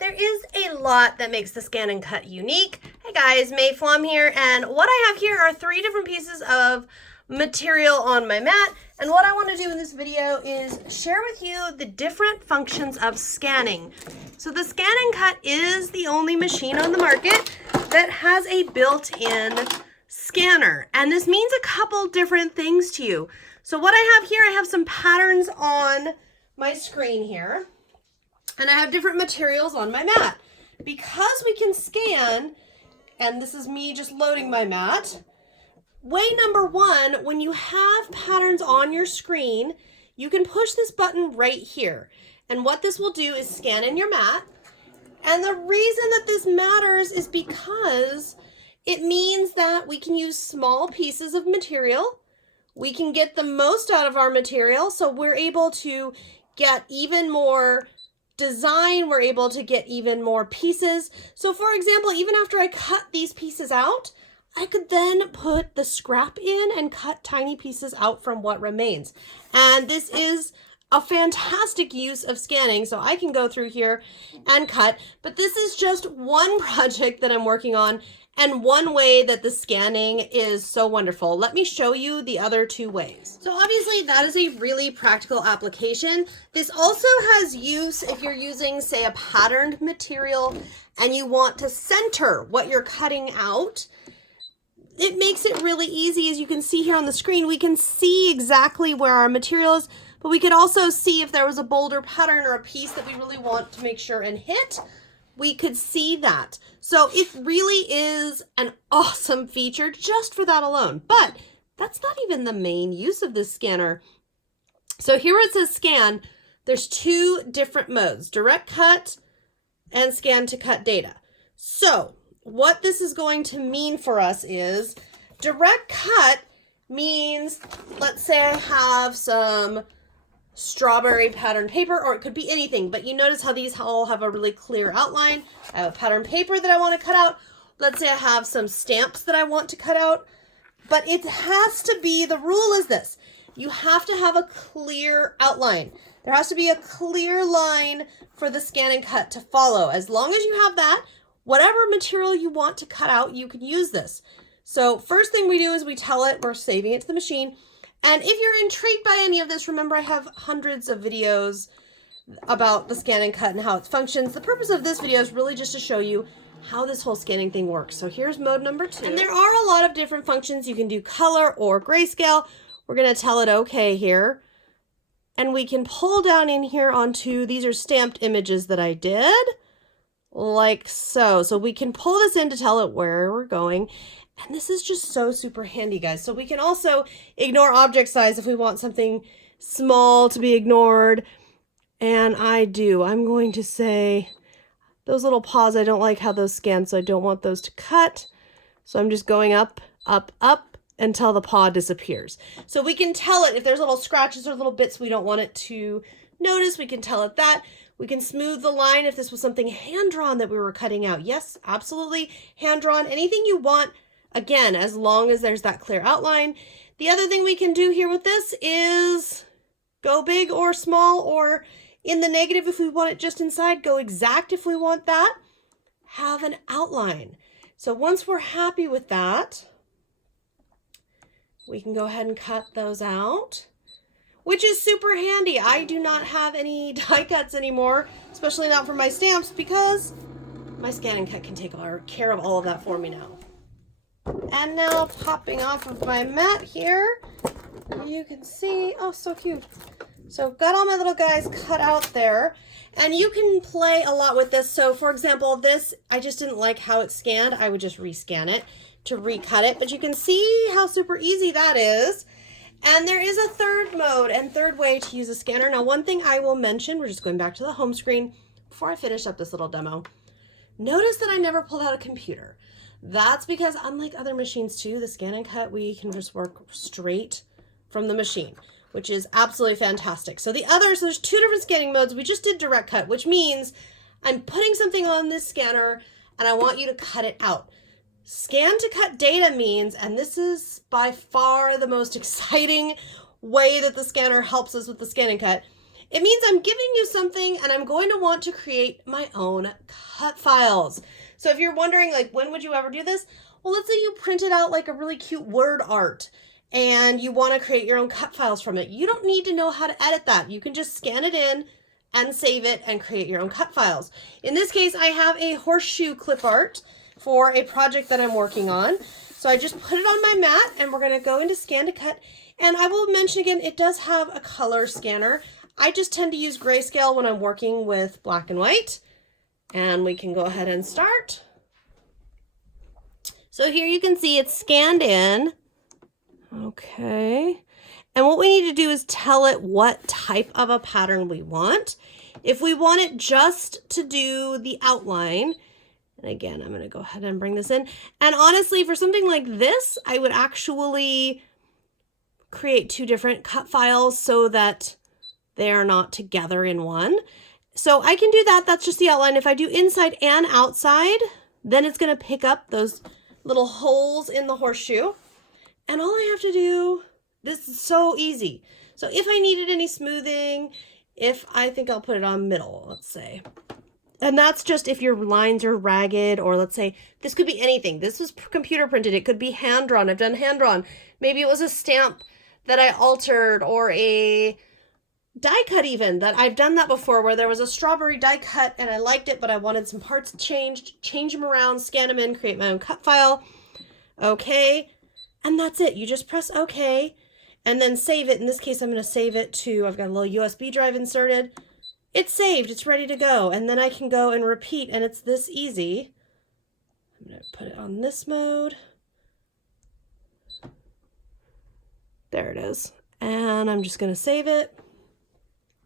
There is a lot that makes the Scan and Cut unique. Hey guys, May Flum here, and what I have here are 3 different pieces of material on my mat. And what I want to do in this video is share with you the different functions of scanning. So the Scan and Cut is the only machine on the market that has a built-in scanner. And this means a couple different things to you. So what I have here, I have some patterns on my screen here. And I have different materials on my mat. Because we can scan, and this is me just loading my mat, way number 1, when you have patterns on your screen, you can push this button right here. And what this will do is scan in your mat. And the reason that this matters is because it means that we can use small pieces of material. We can get the most out of our material, so we're able to get even more design, we're able to get even more pieces. So for example, even after I cut these pieces out, I could then put the scrap in and cut tiny pieces out from what remains. And this is a fantastic use of scanning. So I can go through here and cut, but this is just one project that I'm working on and one way that the scanning is so wonderful. Let me show you the other 2 ways. So obviously that is a really practical application. This also has use if you're using, say, a patterned material and you want to center what you're cutting out. It makes it really easy. As you can see here on the screen, we can see exactly where our material is, but we could also see if there was a bolder pattern or a piece that we really want to make sure and hit. We could see that. So it really is an awesome feature just for that alone. But that's not even the main use of this scanner. So here it says scan, there's 2 different modes, direct cut and scan to cut data. So what this is going to mean for us is direct cut means, let's say I have some strawberry pattern paper, or it could be anything, but you notice how these all have a really clear outline. I have a pattern paper that I want to cut out. Let's say I have some stamps that I want to cut out, but it has to be, the rule is this, you have to have a clear outline. There has to be a clear line for the scan and cut to follow. As long as you have that, whatever material you want to cut out, you can use this. So first thing we do is we tell it, we're saving it to the machine. And if you're intrigued by any of this, remember I have hundreds of videos about the scan and cut and how it functions. The purpose of this video is really just to show you how this whole scanning thing works. So here's mode number 2. And there are a lot of different functions. You can do color or grayscale. We're going to tell it okay here. And we can pull down in here onto, these are stamped images that I did, like so. So we can pull this in to tell it where we're going. And this is just so super handy, guys. So we can also ignore object size if we want something small to be ignored. And I'm going to say those little paws, I don't like how those scan, so I don't want those to cut. So I'm just going up, up, up until the paw disappears. So we can tell it if there's little scratches or little bits we don't want it to notice, we can tell it that. We can smooth the line if this was something hand-drawn that we were cutting out. Yes, absolutely, hand-drawn, anything you want. Again, as long as there's that clear outline. The other thing we can do here with this is go big or small, or in the negative if we want it just inside, go exact if we want that, have an outline. So once we're happy with that, we can go ahead and cut those out, which is super handy. I do not have any die cuts anymore, especially not for my stamps, because my Scan and Cut can take care of all of that for me now. And now popping off of my mat here, you can see, oh, so cute. So got all my little guys cut out there, and you can play a lot with this. So for example, this, I just didn't like how it scanned. I would just rescan it to recut it, but you can see how super easy that is. And there is a third mode and third way to use a scanner. Now, one thing I will mention, we're just going back to the home screen before I finish up this little demo. Notice that I never pulled out a computer. That's because unlike other machines too, the Scan and Cut, we can just work straight from the machine, which is absolutely fantastic. So the others, there's 2 different scanning modes. We just did direct cut, which means I'm putting something on this scanner and I want you to cut it out. Scan to cut data means, and this is by far the most exciting way that the scanner helps us with the Scan and Cut, It means I'm giving you something and I'm going to want to create my own cut files. So if you're wondering, like, when would you ever do this? Well, let's say you printed out like a really cute word art and you want to create your own cut files from it. You don't need to know how to edit that. You can just scan it in and save it and create your own cut files. In this case, I have a horseshoe clip art for a project that I'm working on. So I just put it on my mat and we're going to go into ScanNCut. And I will mention again, it does have a color scanner. I just tend to use grayscale when I'm working with black and white. And we can go ahead and start. So here you can see it's scanned in. Okay. And what we need to do is tell it what type of a pattern we want. If we want it just to do the outline, and again, I'm going to go ahead and bring this in. And honestly, for something like this, I would actually create two different cut files so that they are not together in one. So I can do that. That's just the outline. If I do inside and outside, then it's going to pick up those little holes in the horseshoe. And all I have to do, this is so easy. So if I needed any smoothing, if I think I'll put it on middle, let's say. And that's just if your lines are ragged, or let's say this could be anything. This was computer printed. It could be hand drawn. I've done hand drawn. Maybe it was a stamp that I altered, or a die cut even, that I've done that before, where there was a strawberry die cut and I liked it, but I wanted some parts changed, change them around, scan them in, create my own cut file. Okay. And that's it. You just press OK and then save it. In this case, I'm going to save it to, I've got a little USB drive inserted. It's saved. It's ready to go. And then I can go and repeat, and it's this easy. I'm going to put it on this mode. There it is. And I'm just going to save it.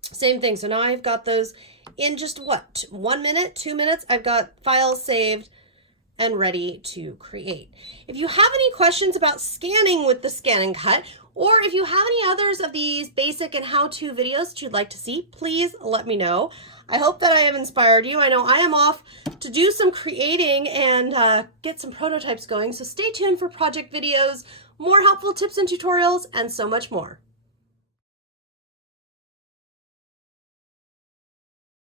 Same thing. So now I've got those in just what? 1 minute, 2 minutes. I've got files saved and ready to create. If you have any questions about scanning with the ScanNCut, or if you have any others of these basic and how-to videos that you'd like to see, please let me know. I hope that I have inspired you. I know I am off to do some creating and get some prototypes going, so stay tuned for project videos, more helpful tips and tutorials, and so much more.